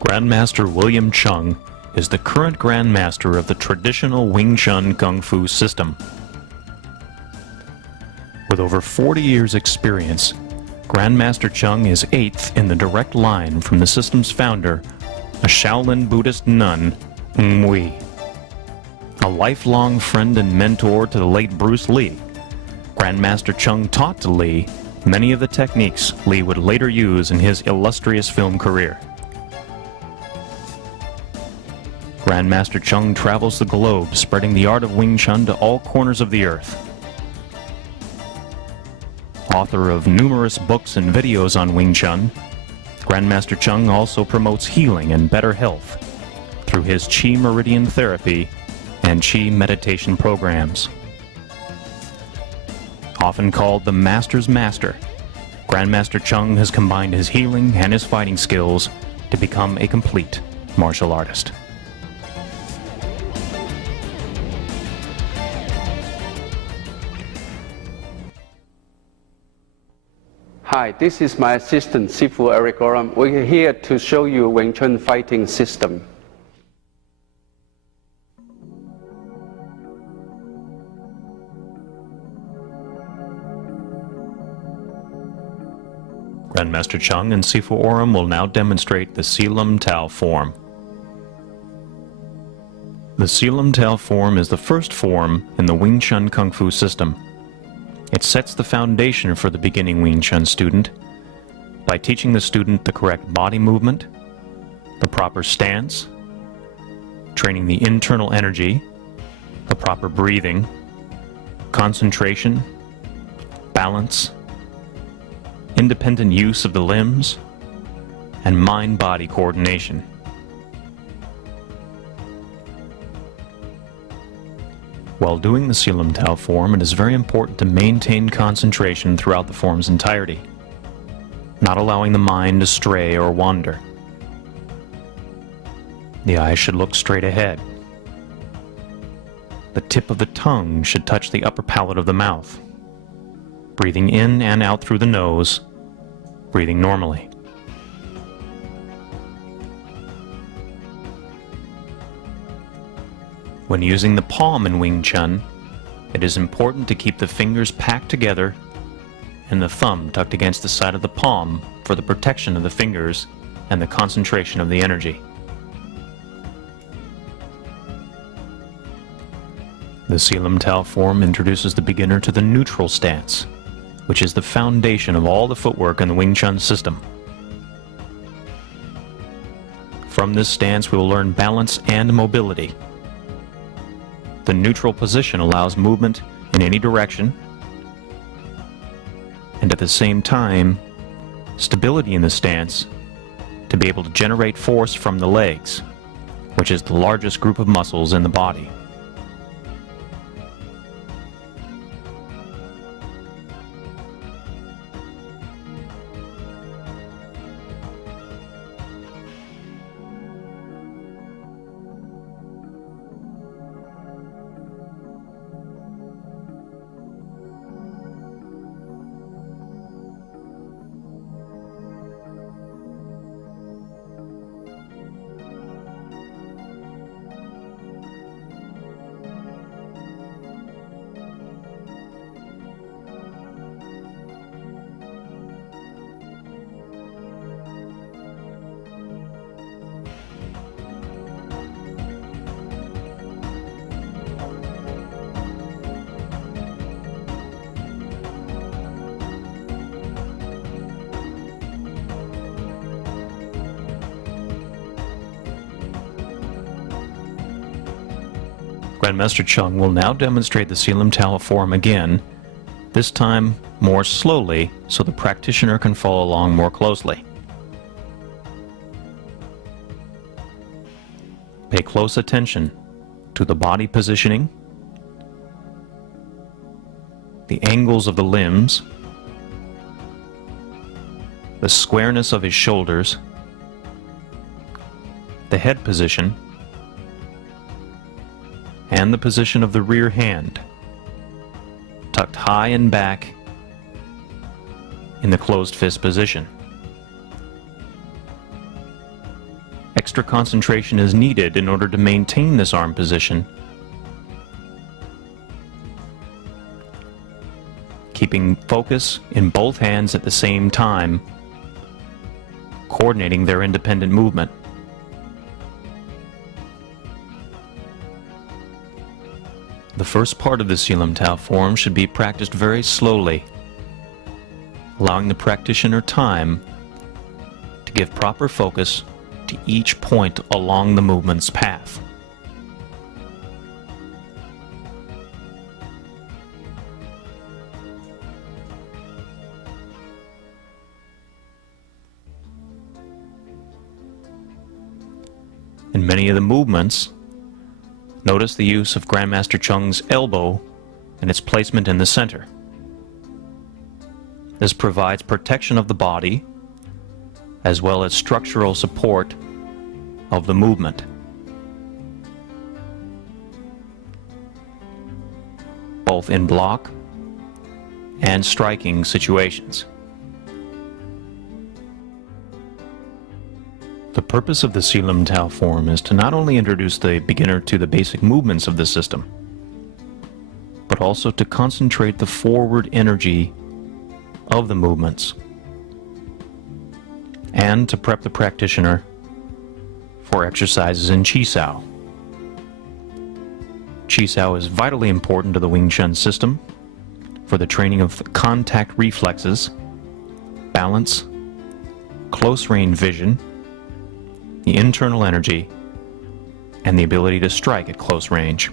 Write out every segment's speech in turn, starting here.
Grandmaster William Chun is the current Grandmaster of the traditional Wing Chun Kung Fu system. With over 40 years' experience, Grandmaster Chun is 8th in the direct line from the system's founder, a Shaolin Buddhist nun, Wei. A lifelong friend and mentor to the late Bruce Lee, Grandmaster Chun taught to Lee many of the techniques Lee would later use in his illustrious film career. Grandmaster Chun travels the globe, spreading the art of Wing Chun to all corners of the earth. Author of numerous books and videos on Wing Chun, Grandmaster Chun also promotes healing and better health through his Chi Meridian Therapy and Chi meditation programs. Often called the Master's Master, Grandmaster Chun has combined his healing and his fighting skills to become a complete martial artist. Hi, this is my assistant, Sifu Eric Oram. We're here to show you Wing Chun fighting system. Grandmaster Chun and Sifu Oram will now demonstrate the Silam Tao form. The Silam Tao form is the first form in the Wing Chun Kung Fu system. It sets the foundation for the beginning Wing Chun student by teaching the student the correct body movement, the proper stance, training the internal energy, the proper breathing, concentration, balance, independent use of the limbs, and mind-body coordination. While doing the Silam Tao form, it is very important to maintain concentration throughout the form's entirety, not allowing the mind to stray or wander. The eyes should look straight ahead. The tip of the tongue should touch the upper palate of the mouth, breathing in and out through the nose, breathing normally. When using the palm in Wing Chun, it is important to keep the fingers packed together and the thumb tucked against the side of the palm for the protection of the fingers and the concentration of the energy. The Silam Tao form introduces the beginner to the neutral stance, which is the foundation of all the footwork in the Wing Chun system. From this stance, we will learn balance and mobility. The neutral position allows movement in any direction, and at the same time, stability in the stance to be able to generate force from the legs, which is the largest group of muscles in the body. Grandmaster Chun will now demonstrate the Silam Tao form again, this time more slowly so the practitioner can follow along more closely. Pay close attention to the body positioning, the angles of the limbs, the squareness of his shoulders, the head position, and the position of the rear hand, tucked high and back in the closed fist position. Extra concentration is needed in order to maintain this arm position, keeping focus in both hands at the same time, coordinating their independent movement. The first part of the Silam Tao form should be practiced very slowly, allowing the practitioner time to give proper focus to each point along the movement's path. In many of the movements, notice the use of Grandmaster Chun's elbow and its placement in the center. This provides protection of the body as well as structural support of the movement. Both in block and striking situations. The purpose of the Silam Tao form is to not only introduce the beginner to the basic movements of the system, but also to concentrate the forward energy of the movements, and to prep the practitioner for exercises in Chi Sao. Chi Sao is vitally important to the Wing Chun system for the training of contact reflexes, balance, close range vision, the internal energy, and the ability to strike at close range.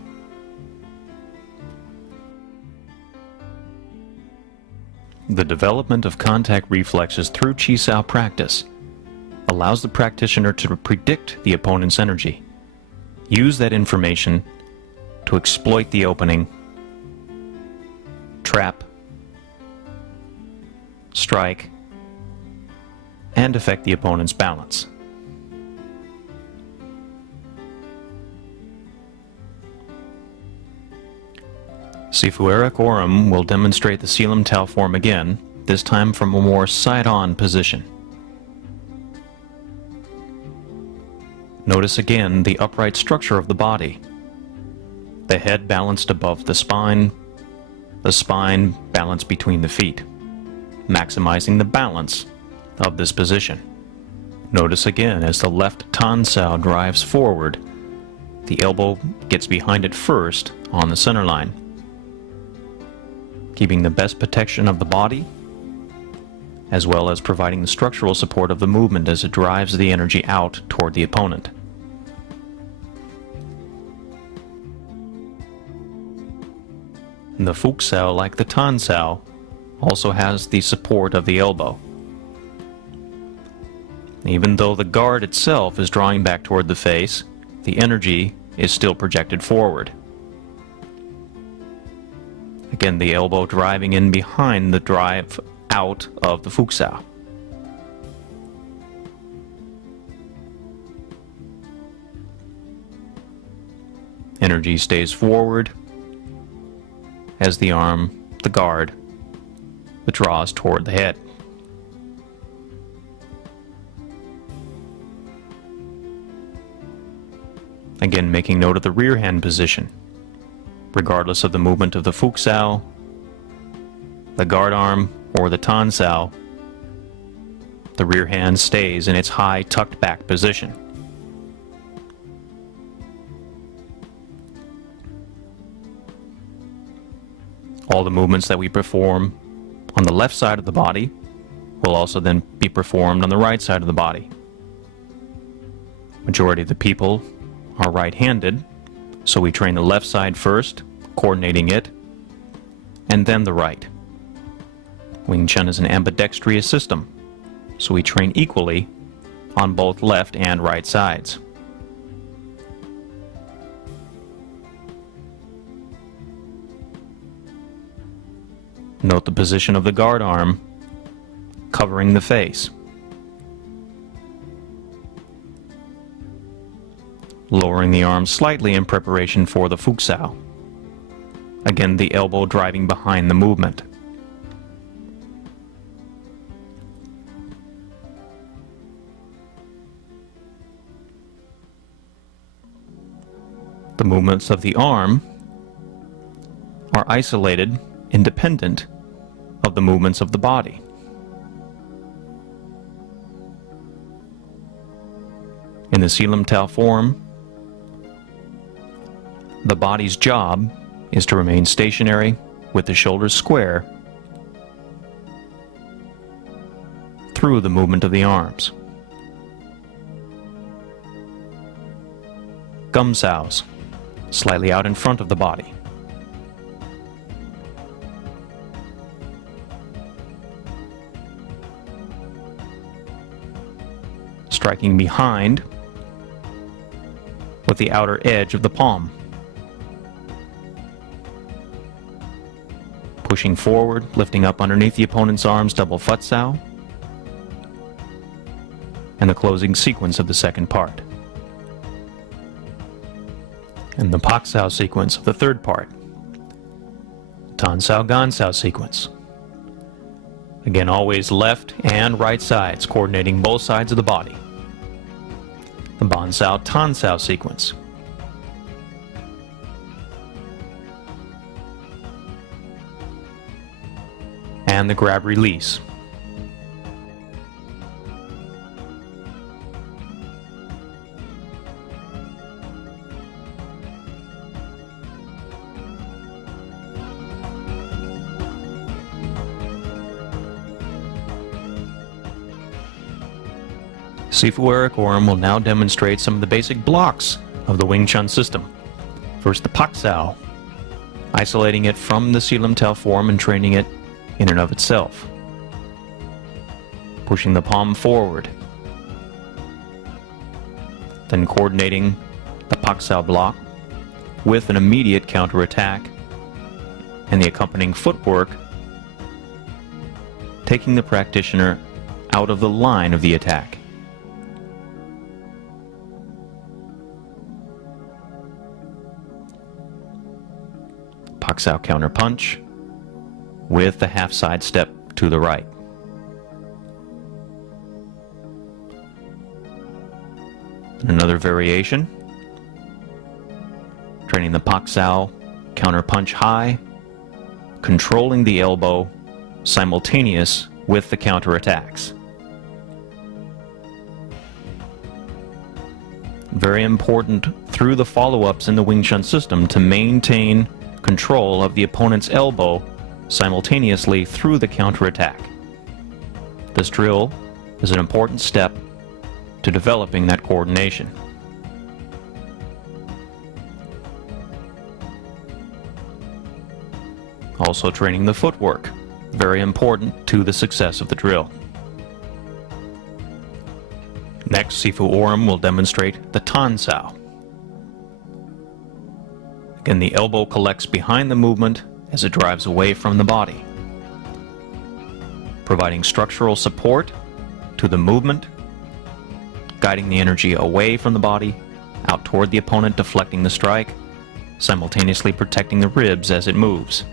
The development of contact reflexes through Chi Sao practice allows the practitioner to predict the opponent's energy, use that information to exploit the opening, trap, strike, and affect the opponent's balance. Sifu Eric Oram will demonstrate the Silam Tao form again, this time from a more side-on position. Notice again the upright structure of the body. The head balanced above the spine balanced between the feet, maximizing the balance of this position. Notice again as the left Tan Sao drives forward, the elbow gets behind it first on the center line, keeping the best protection of the body, as well as providing the structural support of the movement as it drives the energy out toward the opponent. The Fuk Sao, like the Tan Sao, also has the support of the elbow. Even though the guard itself is drawing back toward the face, the energy is still projected forward. Again, the elbow driving in behind the drive out of the Fuk Sao. Energy stays forward as the arm, the guard, draws toward the head. Again, making note of the rear hand position. Regardless of the movement of the Fuk Sao, the guard arm, or the Tan Sao, the rear hand stays in its high tucked back position. All the movements that we perform on the left side of the body will also then be performed on the right side of the body. Majority of the people are right-handed, so we train the left side first, coordinating it, and then the right. Wing Chun is an ambidextrous system, so we train equally on both left and right sides. Note the position of the guard arm covering the face. Lowering the arm slightly in preparation for the Fuk Sao. Again, the elbow driving behind the movement. The movements of the arm are isolated, independent of the movements of the body. In the Selim Tao form, the body's job is to remain stationary with the shoulders square through the movement of the arms. Gum sows, slightly out in front of the body. Striking behind with the outer edge of the palm. Pushing forward, lifting up underneath the opponent's arms, double fut sao. And the closing sequence of the second part. And the pak sao sequence of the third part. Tan sao gan sao sequence. Again, always left and right sides, coordinating both sides of the body. The ban sao tan sao sequence. And the grab release. Sifu Eric Oram will now demonstrate some of the basic blocks of the Wing Chun system. First, the pak sao, isolating it from the Selim Tao form and training it in and of itself. Pushing the palm forward. Then coordinating the pak sao block with an immediate counterattack and the accompanying footwork, taking the practitioner out of the line of the attack. Pak sao counter punch with the half side step to the right. And another variation, training the pak sao counter punch high, controlling the elbow simultaneous with the counter attacks. Very important through the follow-ups in the Wing Chun system to maintain control of the opponent's elbow simultaneously through the counterattack. This drill is an important step to developing that coordination. Also training the footwork, very important to the success of the drill. Next, Sifu Oram will demonstrate the tan sao. Again, the elbow collects behind the movement as it drives away from the body, providing structural support to the movement, guiding the energy away from the body, out toward the opponent, deflecting the strike, simultaneously protecting the ribs as it moves.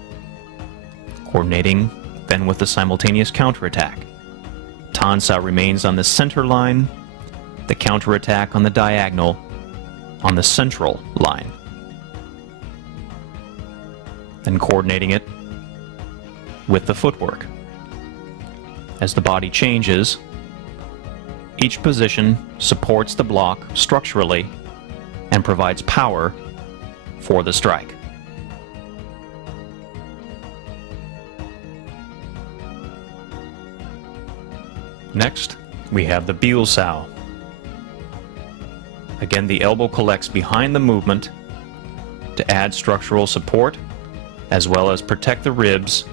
Coordinating then with the simultaneous counterattack. Tan sao remains on the center line, the counterattack on the diagonal, on the central line. Then coordinating it with the footwork. As the body changes, each position supports the block structurally and provides power for the strike. Next, we have the biu sao. Again, the elbow collects behind the movement to add structural support as well as protect the ribs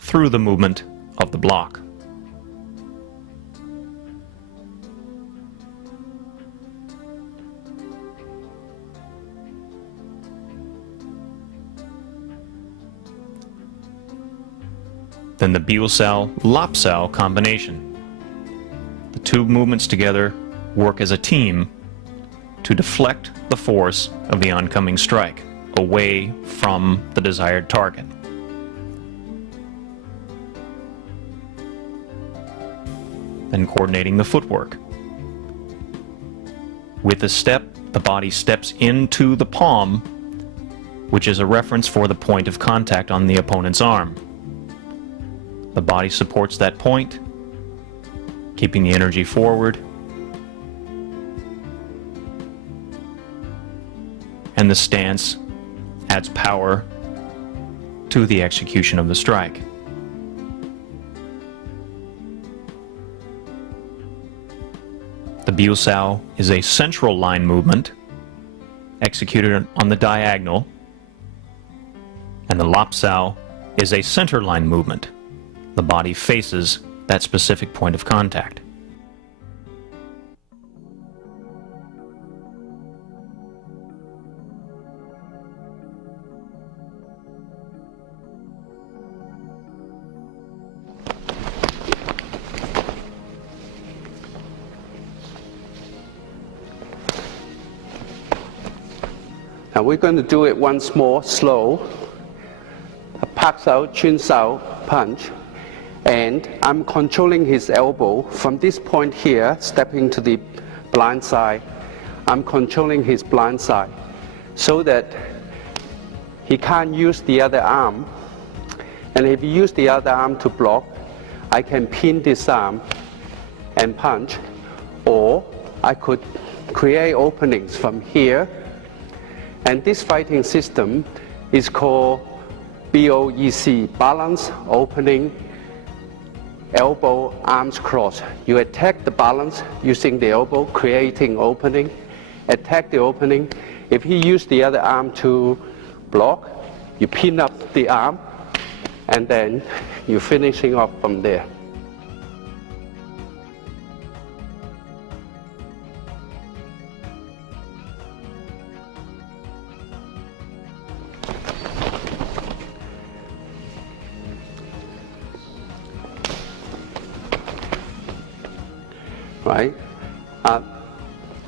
through the movement of the block. Then the biu sao lap sao combination. The two movements together work as a team to deflect the force of the oncoming strike away from the desired target. Then coordinating the footwork with the step the body steps into the palm, which is a reference for the point of contact on the opponent's arm. The body supports that point, keeping the energy forward, and the stance adds power to the execution of the strike. The Biu-sao is a central line movement executed on the diagonal, and the Lap-sao is a center line movement. The body faces that specific point of contact. Now we're going to do it once more, slow. A Pak-sao, Chun-sao punch. And I'm controlling his elbow from this point here, stepping to the blind side. I'm controlling his blind side so that he can't use the other arm. And if he uses the other arm to block, I can pin this arm and punch. Or I could create openings from here. And this fighting system is called BOEC, balance, opening, elbow, arms cross. You attack the balance using the elbow, creating opening, attack the opening. If he used the other arm to block, you pin up the arm, and then you're finishing off from there. Right?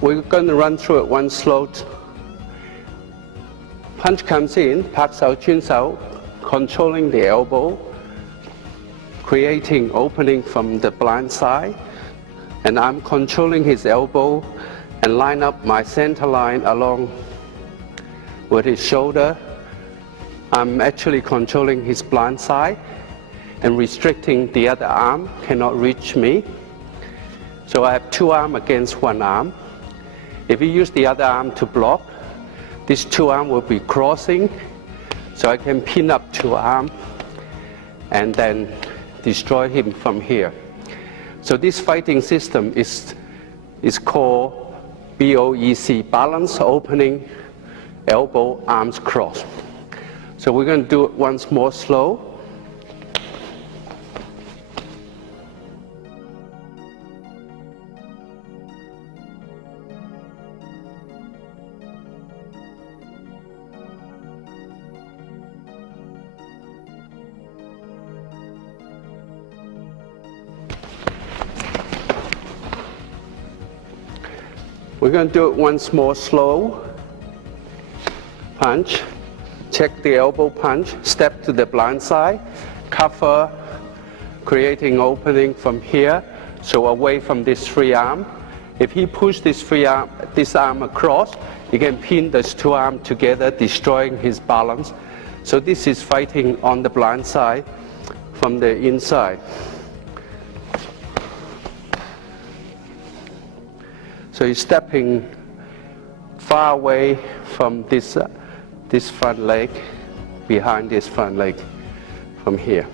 We're going to run through it one slow. Punch comes in, Pak-sao, Chun-sao, controlling the elbow, creating opening from the blind side, and I'm controlling his elbow and line up my center line along with his shoulder. I'm actually controlling his blind side and restricting the other arm, cannot reach me. So I have two arms against one arm. If you use the other arm to block, these two arms will be crossing, so I can pin up two arms and then destroy him from here. So this fighting system is called BOEC, balance, opening, elbow, arms cross. So we're going to do it once more slow. We're going to do it once more slow. Punch, check the elbow punch, step to the blind side, cover, creating opening from here, so away from this free arm. If he pushes this arm across, he can pin those two arms together, destroying his balance. So this is fighting on the blind side from the inside. So he's stepping far away from this front leg, behind this front leg, from here.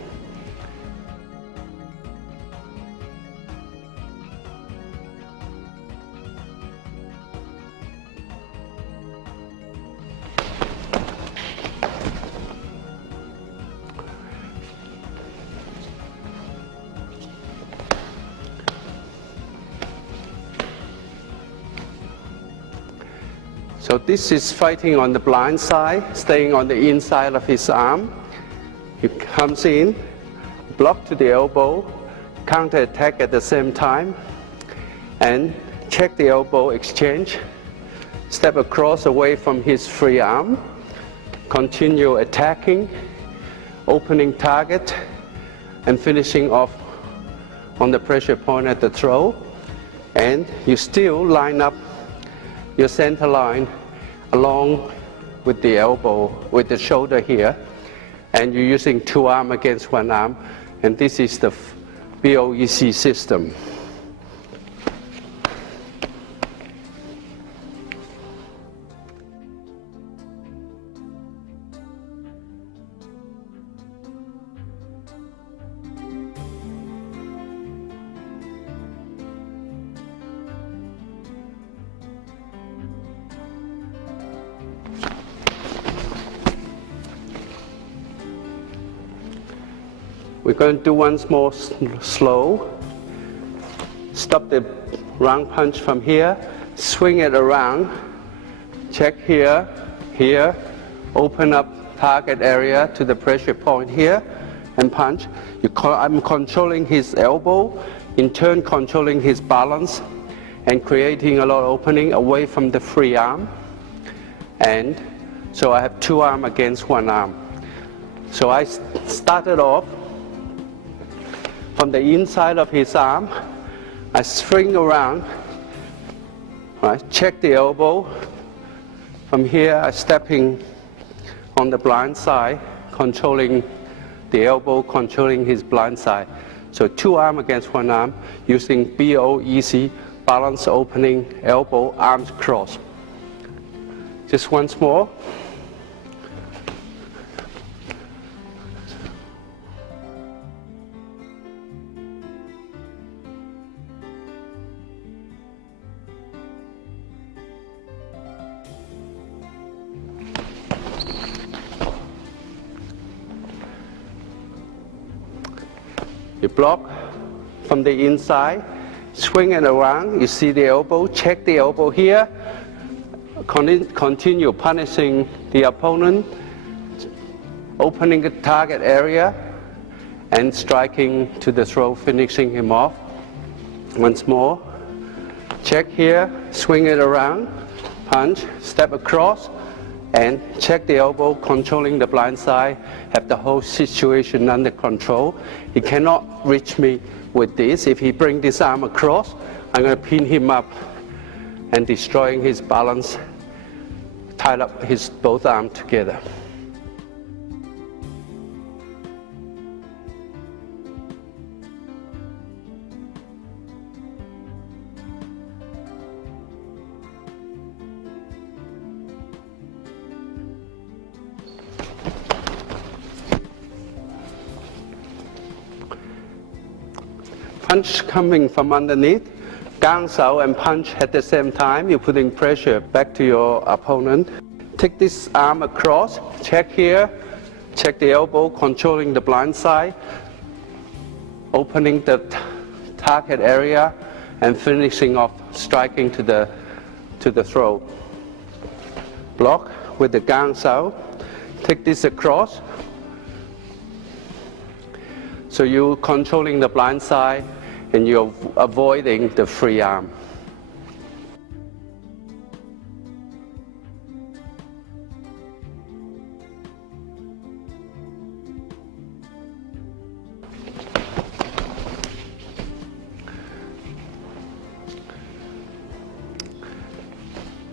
So this is fighting on the blind side, staying on the inside of his arm. He comes in, block to the elbow, counter attack at the same time, and check the elbow exchange, step across away from his free arm, continue attacking, opening target, and finishing off on the pressure point at the throw. And you still line up your center line along with the elbow, with the shoulder here, and you're using 2 arms against 1 arm, and this is the BOEC system. We're going to do once more slow. Stop the round punch from here, swing it around, check here, here, open up target area to the pressure point here, and punch. I'm controlling his elbow, in turn controlling his balance, and creating a lot of opening away from the free arm. And so I have 2 arms against 1 arm. So I started off from the inside of his arm. I swing around, right, check the elbow. From here, I stepping on the blind side, controlling the elbow, controlling his blind side. So 2 arms against 1 arm, using BOEC, balance opening, elbow, arms cross. Just once more. You block from the inside, swing it around, you see the elbow, check the elbow here, continue punishing the opponent, opening the target area, and striking to the throat, finishing him off. Once more, check here, swing it around, punch, step across, and check the elbow, controlling the blind side, have the whole situation under control. He cannot reach me with this. If he brings this arm across, I'm going to pin him up and destroying his balance, tie up his both arms together. Punch coming from underneath, gang sao and punch at the same time. You're putting pressure back to your opponent. Take this arm across, check here, check the elbow, controlling the blind side, opening the target area, and finishing off, striking to the throat. Block with the gang sao. Take this across. So you're controlling the blind side and you're avoiding the free arm.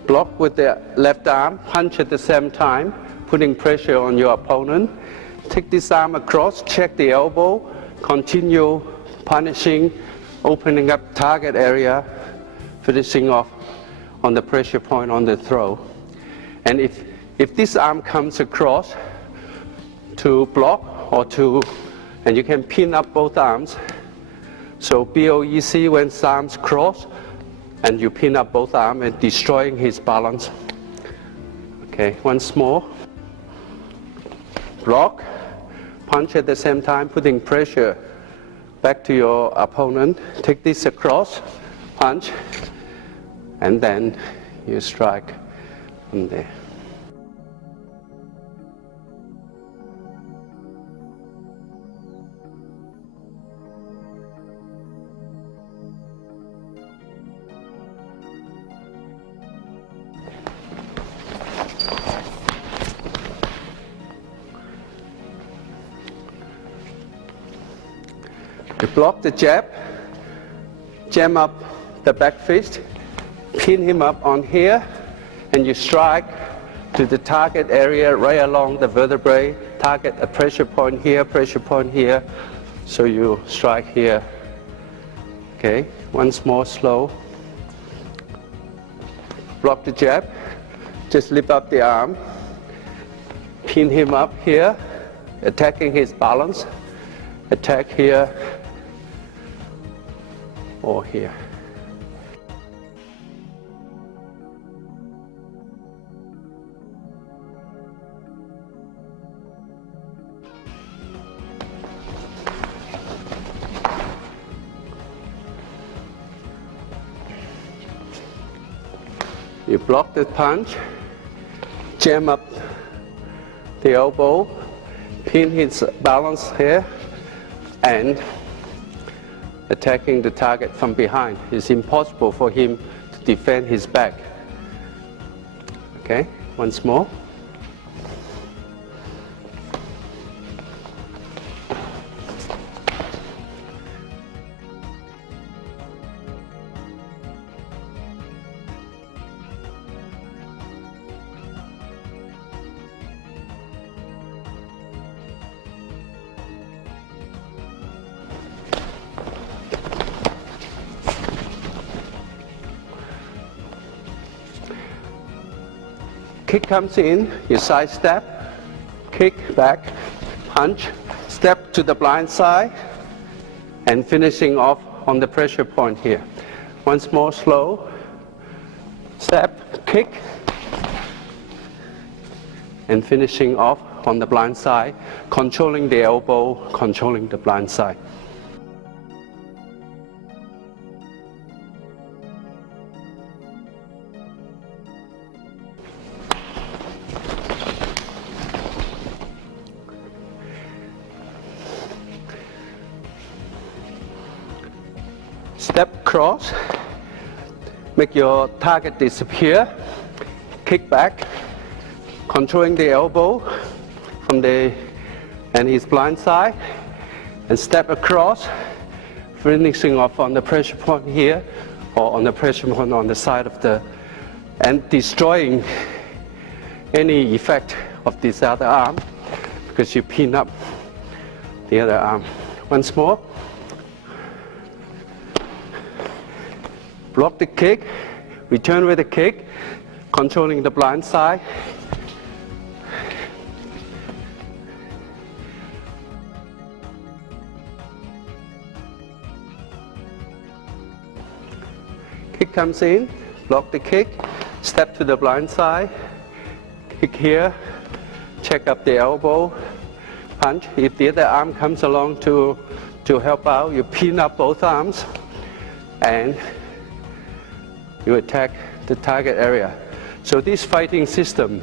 Block with the left arm, punch at the same time, putting pressure on your opponent. Take this arm across, check the elbow, continue punishing, opening up target area, finishing off on the pressure point on the throat. And if this arm comes across to block or to, and you can pin up both arms. So BOEC when arms cross, and you pin up both arms and destroying his balance. Okay, once more. Block, punch at the same time, putting pressure back to your opponent. Take this across, punch, and then you strike from there. You block the jab, jam up the back fist, pin him up on here, and you strike to the target area right along the vertebrae, target a pressure point here, so you strike here. Okay, once more slow. Block the jab, just lift up the arm, pin him up here, attacking his balance, attack here or here. You block the punch, jam up the elbow, pin his balance here, and attacking the target from behind. It's impossible for him to defend his back. Okay, once more. Kick comes in, you side step, kick back, punch, step to the blind side, and finishing off on the pressure point here. Once more slow, step, kick, and finishing off on the blind side, controlling the elbow, controlling the blind side. Step cross, make your target disappear, kick back, controlling the elbow from and his blind side, and step across, finishing off on the pressure point here, or on the pressure point on the side of and destroying any effect of this other arm, because you pin up the other arm. Once more. Block the kick, return with a kick, controlling the blind side. Kick comes in, block the kick, step to the blind side, kick here, check up the elbow, punch. If the other arm comes along to help out, you pin up both arms and you attack the target area. So this fighting system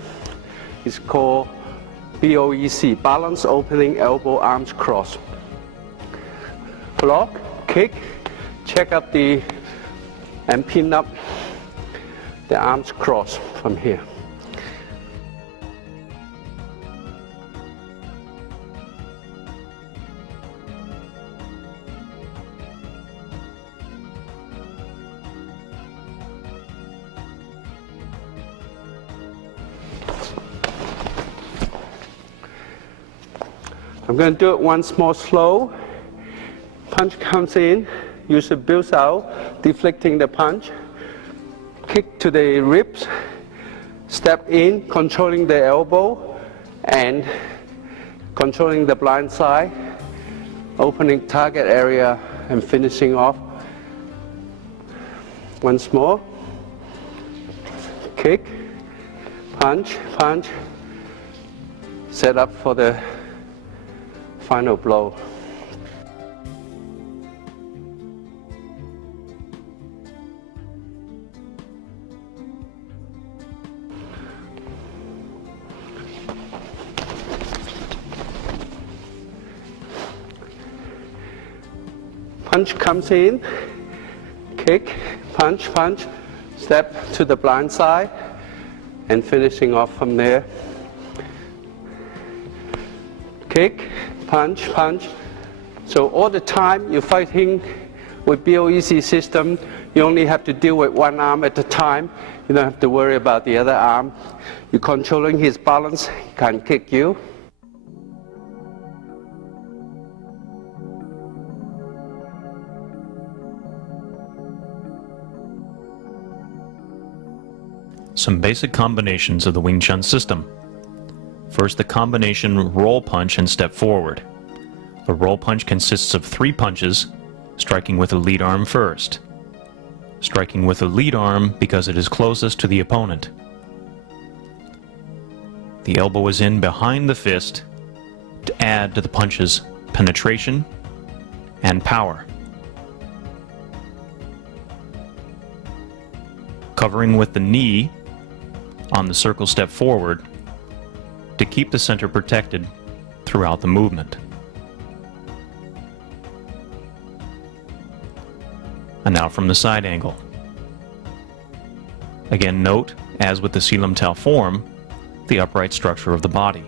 is called BOEC, Balance Opening Elbow Arms Cross. Block, kick, check up and pin up the arms cross from here. I'm going to do it once more slow. Punch comes in, user builds out, deflecting the punch. Kick to the ribs, step in, controlling the elbow and controlling the blind side, opening target area and finishing off. Once more. Kick, punch, punch, set up for the final blow. Punch comes in, kick, punch, punch, step to the blind side and finishing off from there. Kick, punch, punch. So all the time you're fighting With BOEC system, you only have to deal with one arm at a time. You don't have to worry about the other arm. You're controlling his balance, he can't kick you. Some basic combinations of the Wing Chun system. First, the combination roll punch and step forward. The roll punch consists of 3 punches, striking with the lead arm first. Striking with the lead arm because it is closest to the opponent. The elbow is in behind the fist to add to the punch's penetration and power. Covering with the knee on the circle step forward to keep the center protected throughout the movement. And now from the side angle. Again, note, as with the Silam Tao form, the upright structure of the body.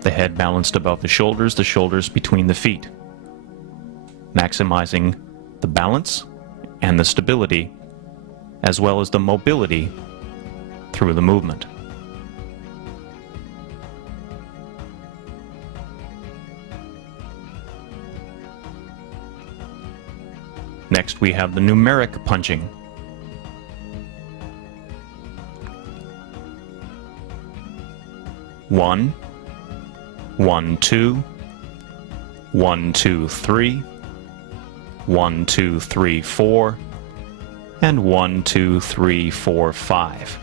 The head balanced above the shoulders between the feet. Maximizing the balance and the stability, as well as the mobility through the movement. Next, we have the numeric punching. One, 1, 2, 1, 2, 3, 1, 2, 3, 4, and 1, 2, 3, 4, 5.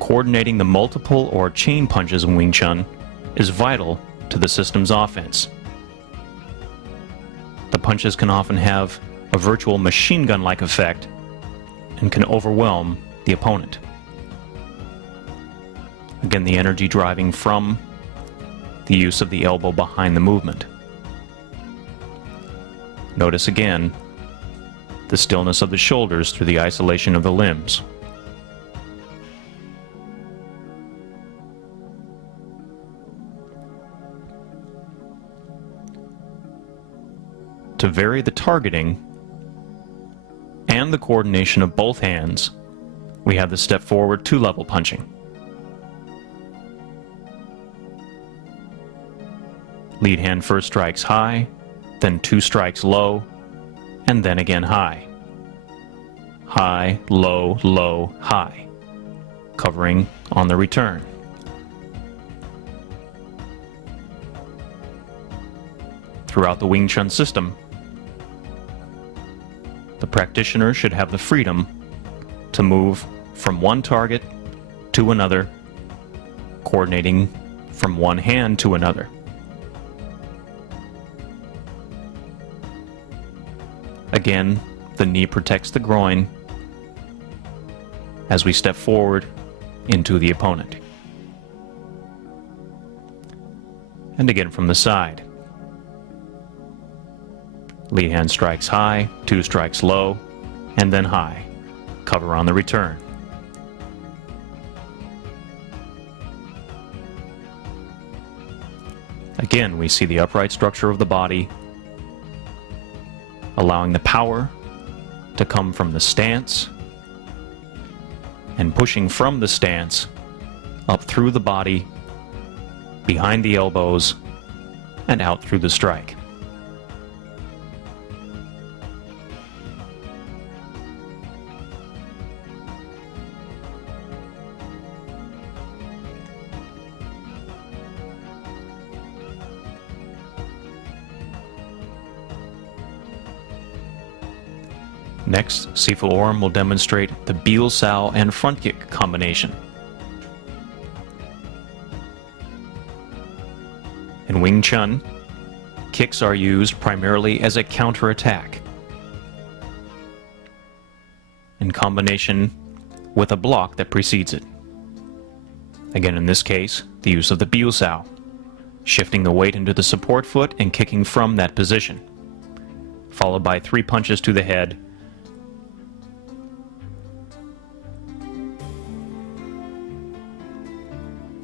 Coordinating the multiple or chain punches in Wing Chun is vital to the system's offense. The punches can often have a virtual machine gun-like effect and can overwhelm the opponent. Again, the energy driving from the use of the elbow behind the movement. Notice again the stillness of the shoulders through the isolation of the limbs. To vary the targeting and the coordination of both hands, we have the step forward 2-level punching. Lead hand first strikes high, then 2 strikes low, and then again high. High, low, low, high, covering on the return. Throughout the Wing Chun system, the practitioner should have the freedom to move from one target to another, coordinating from one hand to another. Again, the knee protects the groin as we step forward into the opponent. And again from the side. Lead hand strikes high, 2 strikes low, and then high. Cover on the return. Again, we see the upright structure of the body, allowing the power to come from the stance and pushing from the stance up through the body, behind the elbows, and out through the strike. Next, Sifu Orm will demonstrate the Biel Sao and front kick combination. In Wing Chun, kicks are used primarily as a counterattack, in combination with a block that precedes it. Again, in this case, the use of the Biel Sao, shifting the weight into the support foot and kicking from that position, followed by 3 punches to the head,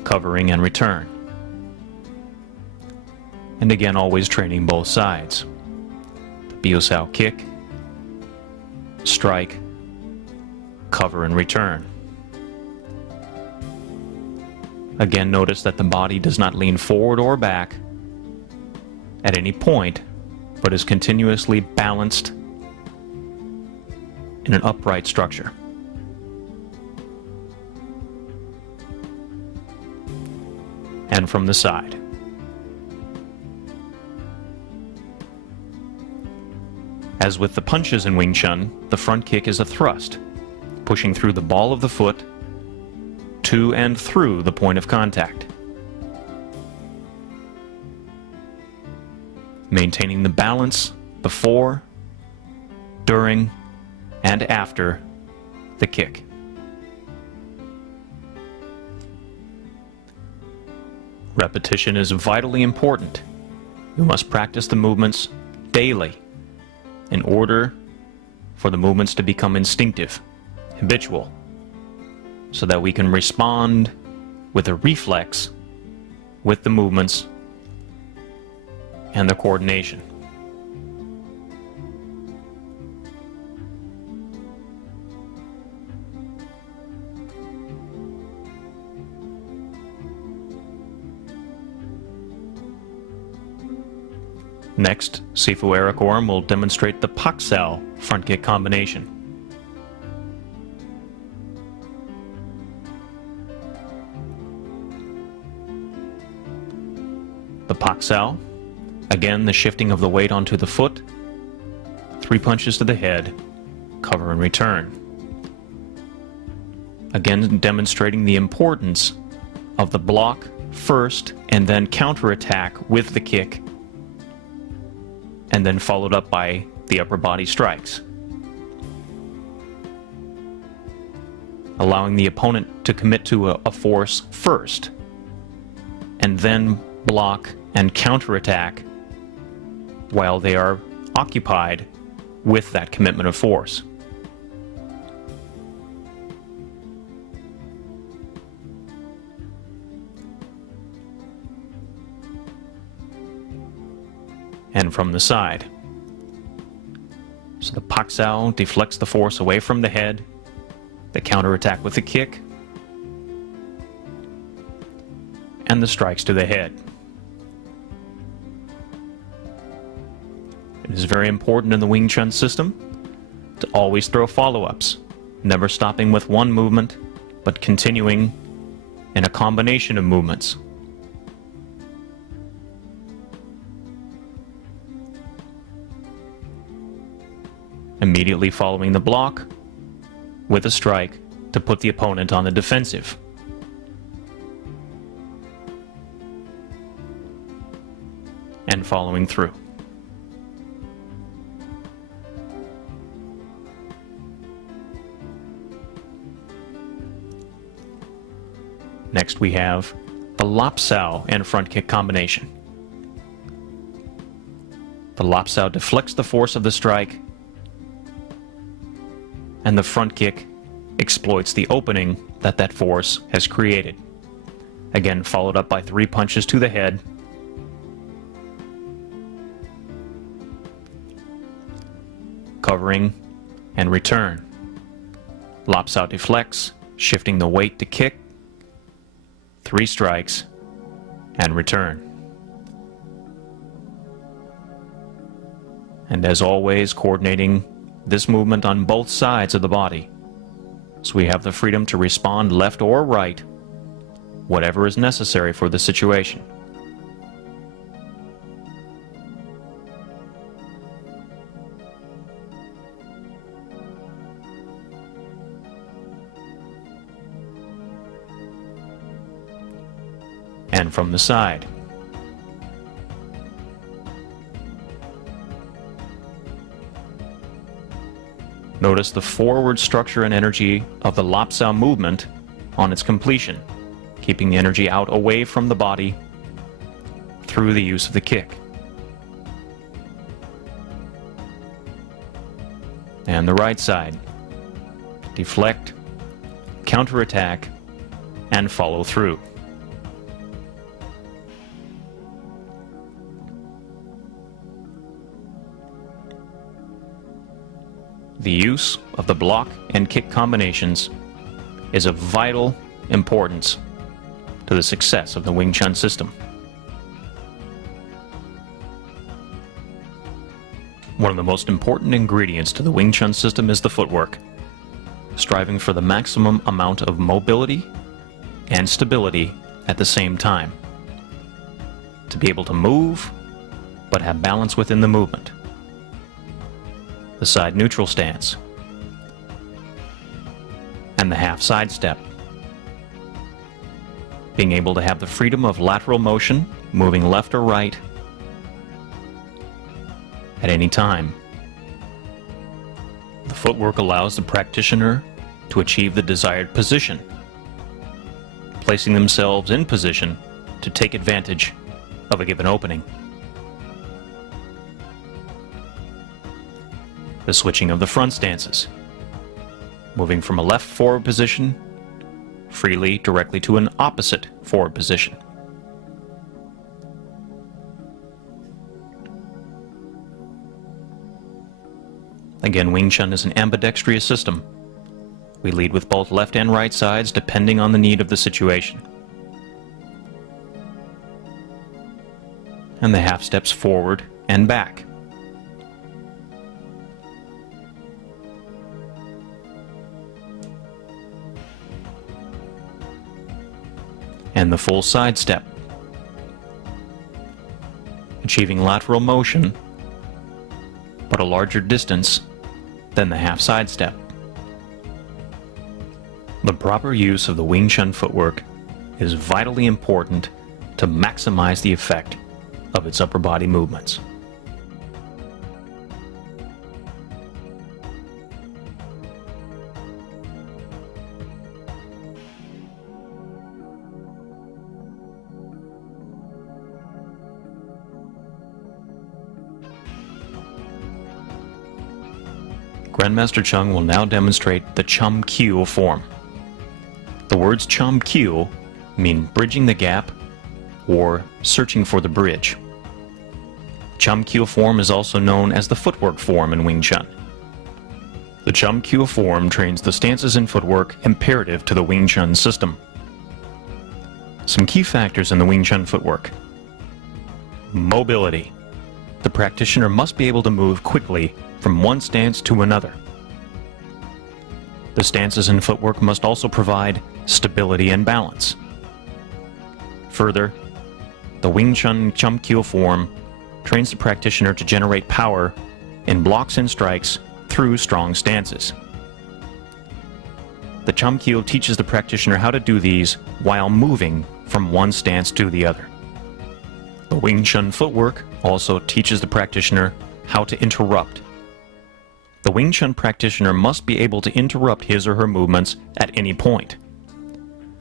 covering and return. And again, always training both sides. The Biusao kick, strike, cover and return. Again, notice that the body does not lean forward or back at any point, but is continuously balanced in an upright structure. And from the side. As with the punches in Wing Chun, the front kick is a thrust, pushing through the ball of the foot to and through the point of contact, maintaining the balance before, during, and after the kick. Repetition is vitally important. You must practice the movements daily in order for the movements to become instinctive, habitual, so that we can respond with a reflex with the movements and the coordination. Next, Sifu Eric Orm will demonstrate the Paksao front kick combination. The Paksao, again the shifting of the weight onto the foot, 3 punches to the head, cover and return. Again demonstrating the importance of the block first and then counterattack with the kick, and then followed up by the upper body strikes. Allowing the opponent to commit to a force first, and then block and counterattack while they are occupied with that commitment of force. And from the side. So the Paksao deflects the force away from the head, the counterattack with the kick, and the strikes to the head. It is very important in the Wing Chun system to always throw follow-ups, never stopping with one movement, but continuing in a combination of movements. Immediately following the block with a strike to put the opponent on the defensive. And following through. Next we have the Lapsao and front kick combination. The Lapsao deflects the force of the strike, and the front kick exploits the opening that that force has created. Again, followed up by 3 punches to the head, covering and return. Lapsao deflects, shifting the weight to kick, 3 strikes, and return. And as always, coordinating this movement on both sides of the body, so we have the freedom to respond left or right, whatever is necessary for the situation. And from the side. Notice the forward structure and energy of the Lapsao movement on its completion, keeping the energy out away from the body through the use of the kick. And the right side. Deflect, counterattack, and follow through. The use of the block and kick combinations is of vital importance to the success of the Wing Chun system. One of the most important ingredients to the Wing Chun system is the footwork, striving for the maximum amount of mobility and stability at the same time, to be able to move but have balance within the movement. The side neutral stance and the half side step, being able to have the freedom of lateral motion, moving left or right at any time. The footwork allows the practitioner to achieve the desired position, placing themselves in position to take advantage of a given opening. The switching of the front stances, moving from a left forward position freely directly to an opposite forward position. Again, Wing Chun is an ambidextrous system. We lead with both left and right sides depending on the need of the situation. And the half steps forward and back. And the full side step, achieving lateral motion but a larger distance than the half side step. The proper use of the Wing Chun footwork is vitally important to maximize the effect of its upper body movements. Grandmaster Chun will now demonstrate the Chum Kyu form. The words Chum Kyu mean bridging the gap or searching for the bridge. Chum Kyu form is also known as the footwork form in Wing Chun. The Chum Kyu form trains the stances and footwork imperative to the Wing Chun system. Some key factors in the Wing Chun footwork. Mobility. The practitioner must be able to move quickly from one stance to another. The stances and footwork must also provide stability and balance. Further, the Wing Chun Chum Kyu form trains the practitioner to generate power in blocks and strikes through strong stances. The Chum Kyu teaches the practitioner how to do these while moving from one stance to the other. The Wing Chun footwork also teaches the practitioner how to interrupt. The Wing Chun practitioner must be able to interrupt his or her movements at any point.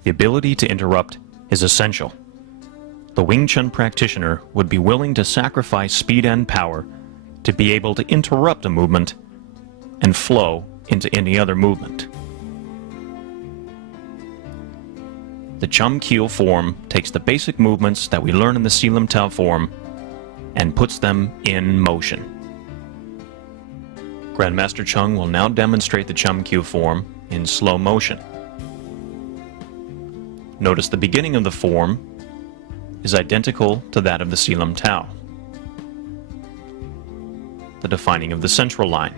The ability to interrupt is essential. The Wing Chun practitioner would be willing to sacrifice speed and power to be able to interrupt a movement and flow into any other movement. The Chum Kyu form takes the basic movements that we learn in the Silam Tao form and puts them in motion. Grandmaster Chun will now demonstrate the Chum Kyu form in slow motion. Notice the beginning of the form is identical to that of the Silam Tao. The defining of the central line.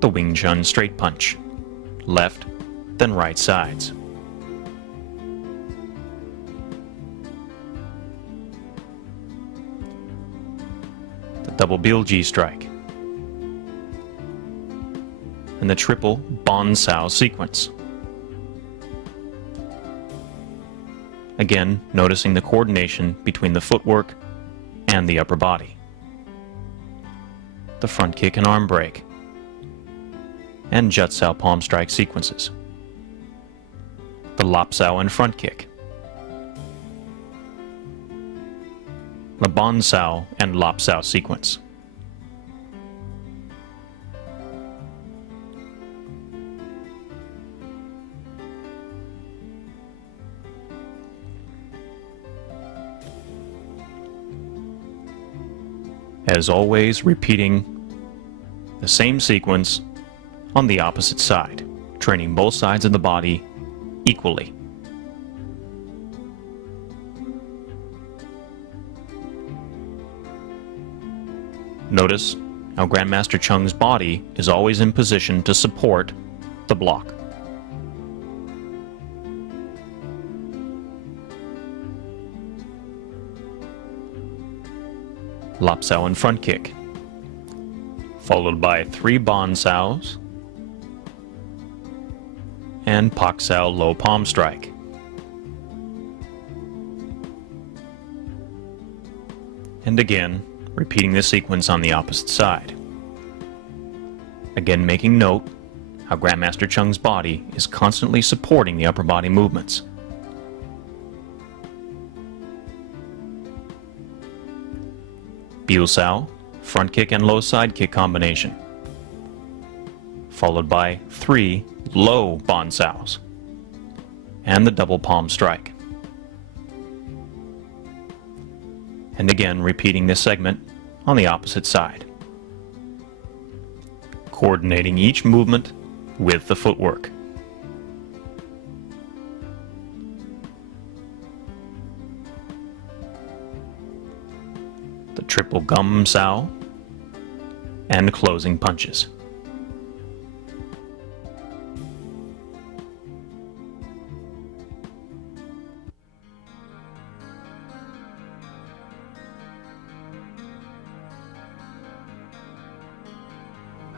The Wing Chun straight punch. Left, then right sides. The double Bilji strike. And the triple Bon Sao sequence. Again, noticing the coordination between the footwork and the upper body. The front kick and arm break. And Jut Sao palm strike sequences. The Lop Sao and front kick. The Bon Sao and Lop Sao sequence. As always, repeating the same sequence on the opposite side, training both sides of the body equally. Notice how Grandmaster Chung's body is always in position to support the block. Lap Sao and front kick, followed by 3 Bon Saos and Pak Sao low palm strike. And again, repeating the sequence on the opposite side. Again, making note how Grandmaster Chung's body is constantly supporting the upper body movements. Biu Sao, front kick and low side kick combination, followed by 3 low Bon Saos and the double palm strike. And again, repeating this segment on the opposite side, coordinating each movement with the footwork. The triple Gum Sao and closing punches.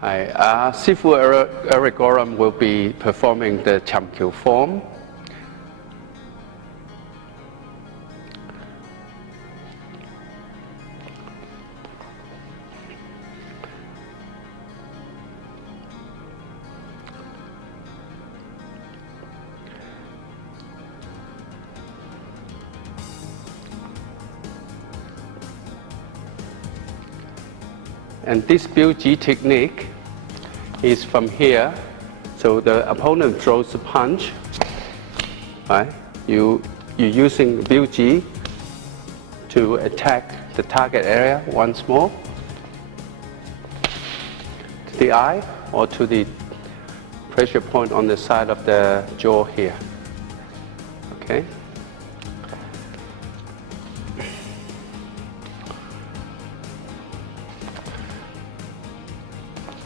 Hi, Sifu Eric Gorham will be performing the Cham Kiu form. And this Biu Ji technique is from here. So the opponent throws a punch, right? You're using Biu Ji to attack the target area once more, to the eye or to the pressure point on the side of the jaw here. Okay.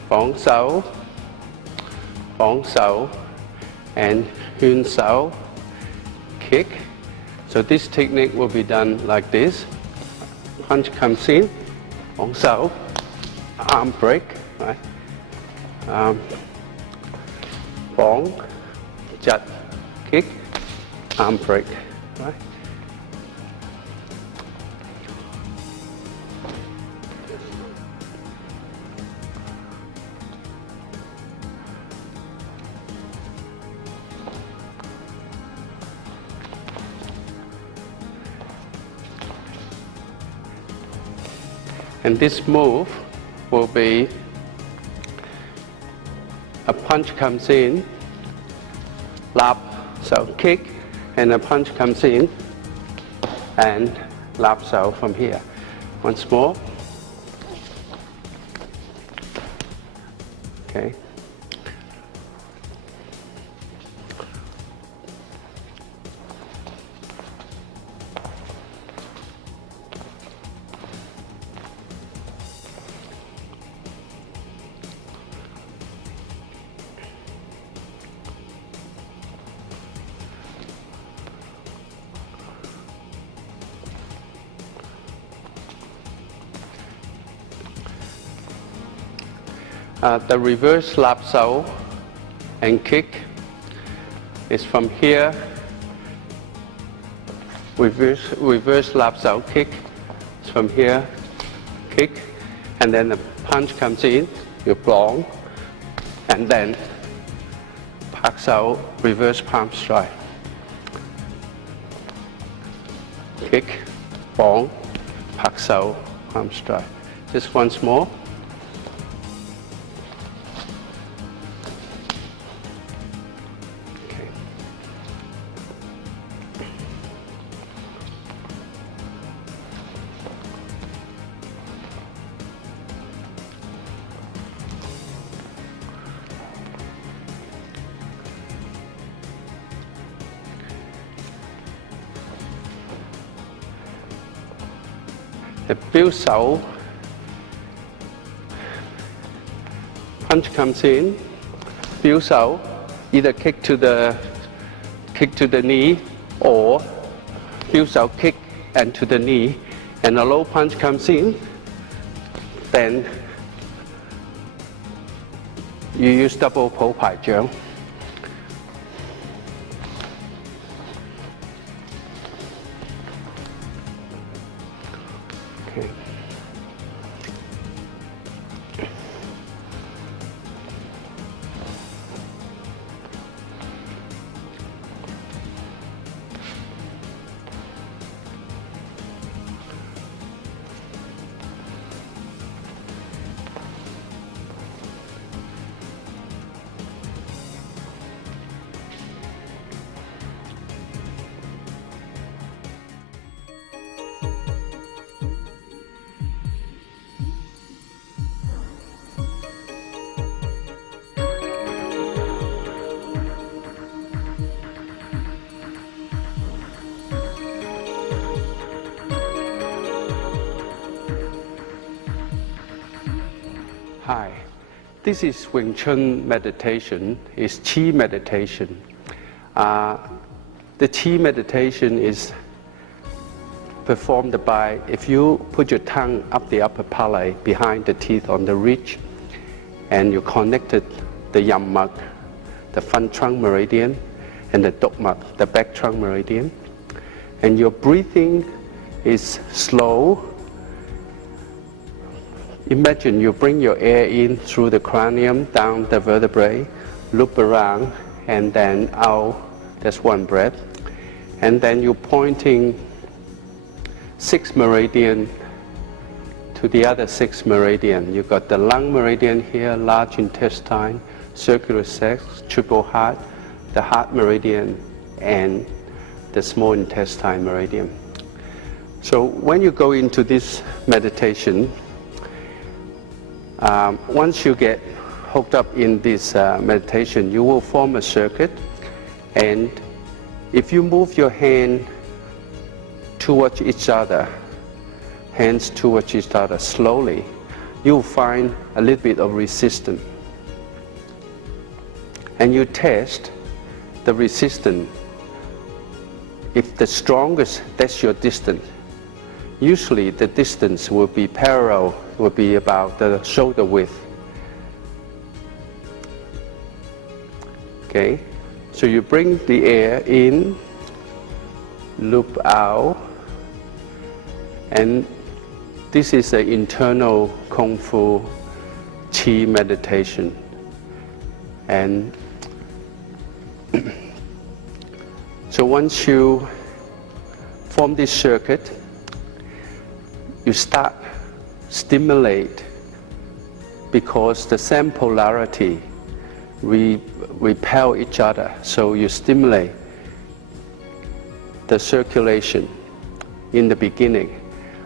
Bóng Sao, and Chun Sao kick. So this technique will be done like this. Punch comes in, Bóng Sao, arm break, right? Bóng, chặt, kick, arm break, right? And this move will be a punch comes in, lap, so kick, and a punch comes in, and lap so from here. Once more. Okay. The reverse lap sao and kick is from here. Reverse lap sao kick is from here. Kick, and then the punch comes in. You block, and then pak sao reverse palm strike. Kick, block, pak sao palm strike. Just once more. The 標手 punch comes in, 標手 either kick to the knee or 標手 kick and to the knee, and a low punch comes in, then you use double 抱排掌. Okay. Hi, this is Wing Chun meditation, it's Qi meditation. The Qi meditation is performed by, if you put your tongue up the upper palate behind the teeth on the ridge, and you connected the yam mak, the front trunk meridian, and the dok mak, the back trunk meridian, and your breathing is slow. Imagine you bring your air in through the cranium, down the vertebrae, loop around, and then out. That's one breath. And then you're pointing 6 meridian to the other 6 meridian. You've got the lung meridian here, large intestine, circular sac, triple heart, the heart meridian, and the small intestine meridian. So when you go into this meditation, once you get hooked up in this meditation, you will form a circuit, and if you move your hand towards each other, hands towards each other slowly, you'll find a little bit of resistance. And you test the resistance. If the strongest, that's your distance. Usually the distance will be parallel, will be about the shoulder width. Okay, so you bring the air in, loop out, and this is the internal Kung Fu Qi meditation. And so once you form this circuit, you start stimulate, because the same polarity repel each other. So you stimulate the circulation in the beginning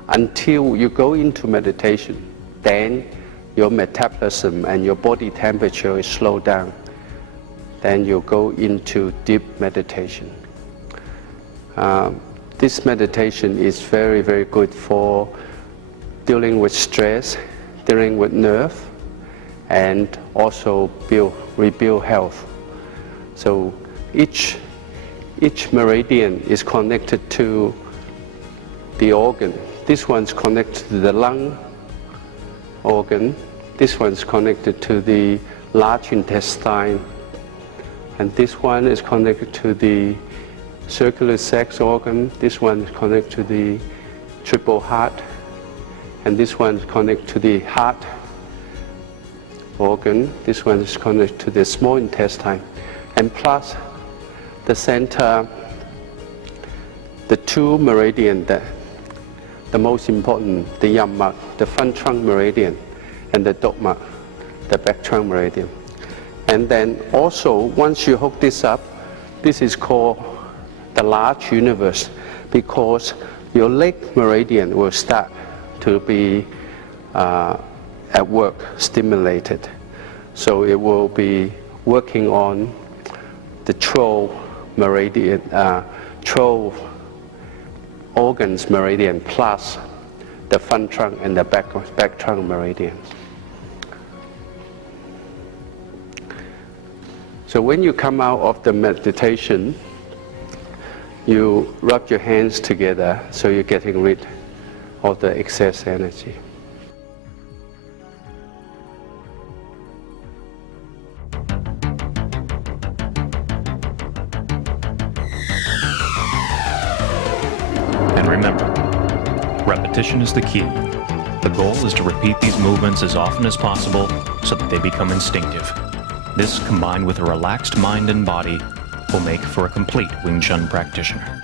until you go into meditation. Then your metabolism and your body temperature is slowed down. Then you go into deep meditation. This meditation is very, very good for dealing with stress, dealing with nerve, and also rebuild health. So each meridian is connected to the organ. This one's connected to the lung organ. This one's connected to the large intestine. And this one is connected to the circular sac organ. This one is connected to the triple heart. And this one is connected to the heart organ. This one is connected to the small intestine. And plus the center, the 2 meridian, the most important, the yam mak, the front trunk meridian, and the dok mak, the back trunk meridian. And then also, once you hook this up, this is called the large universe, because your leg meridian will start to be at work, stimulated. So it will be working on the 12 meridian, 12 organs meridian plus the front trunk and the back trunk meridians. So when you come out of the meditation, you rub your hands together so you're getting rid of the excess energy. And remember, repetition is the key. The goal is to repeat these movements as often as possible so that they become instinctive. This, combined with a relaxed mind and body, will make for a complete Wing Chun practitioner.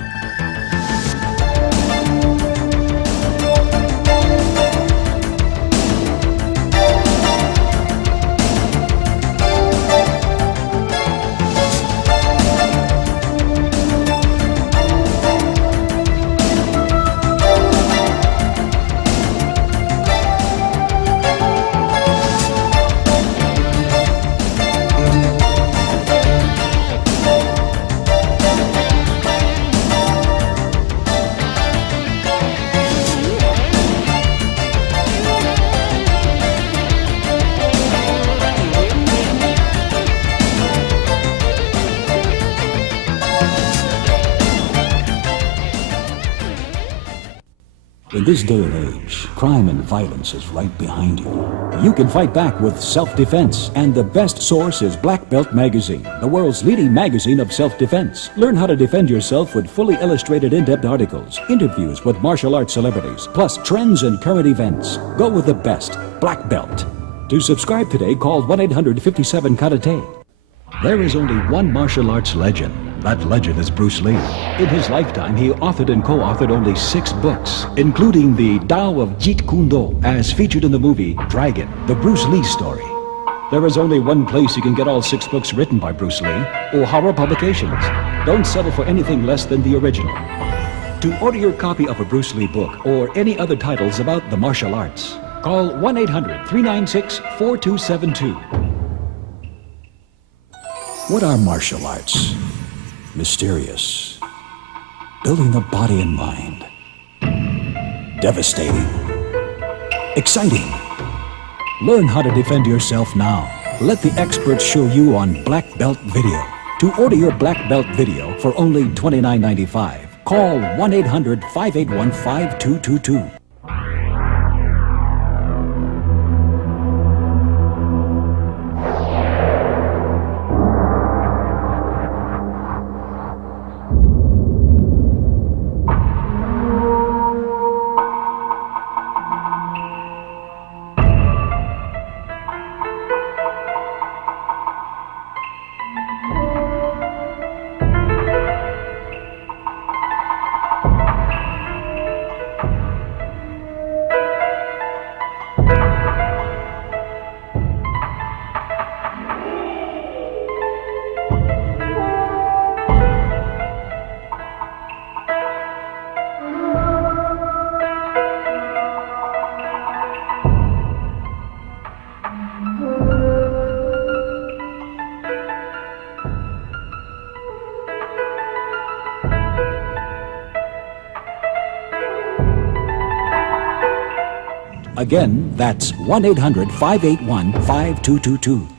In this day and age, crime and violence is right behind you. You can fight back with self-defense, and the best source is Black Belt Magazine, the world's leading magazine of self-defense. Learn how to defend yourself with fully illustrated in-depth articles, interviews with martial arts celebrities, plus trends and current events. Go with the best, Black Belt. To subscribe today, call 1-800-57-KARATE. There is only one martial arts legend. That legend is Bruce Lee. In his lifetime, he authored and co-authored only 6 books, including the Tao of Jeet Kune Do, as featured in the movie Dragon, the Bruce Lee story. There is only one place you can get all 6 books written by Bruce Lee, O'Hara Publications. Don't settle for anything less than the original. To order your copy of a Bruce Lee book or any other titles about the martial arts, call 1-800-396-4272. What are martial arts? Mysterious. Building the body and mind. Devastating. Exciting. Learn how to defend yourself now. Let the experts show you on Black Belt Video. To order your Black Belt Video for only $29.95, call 1-800-581-5222. Again, that's 1-800-581-5222.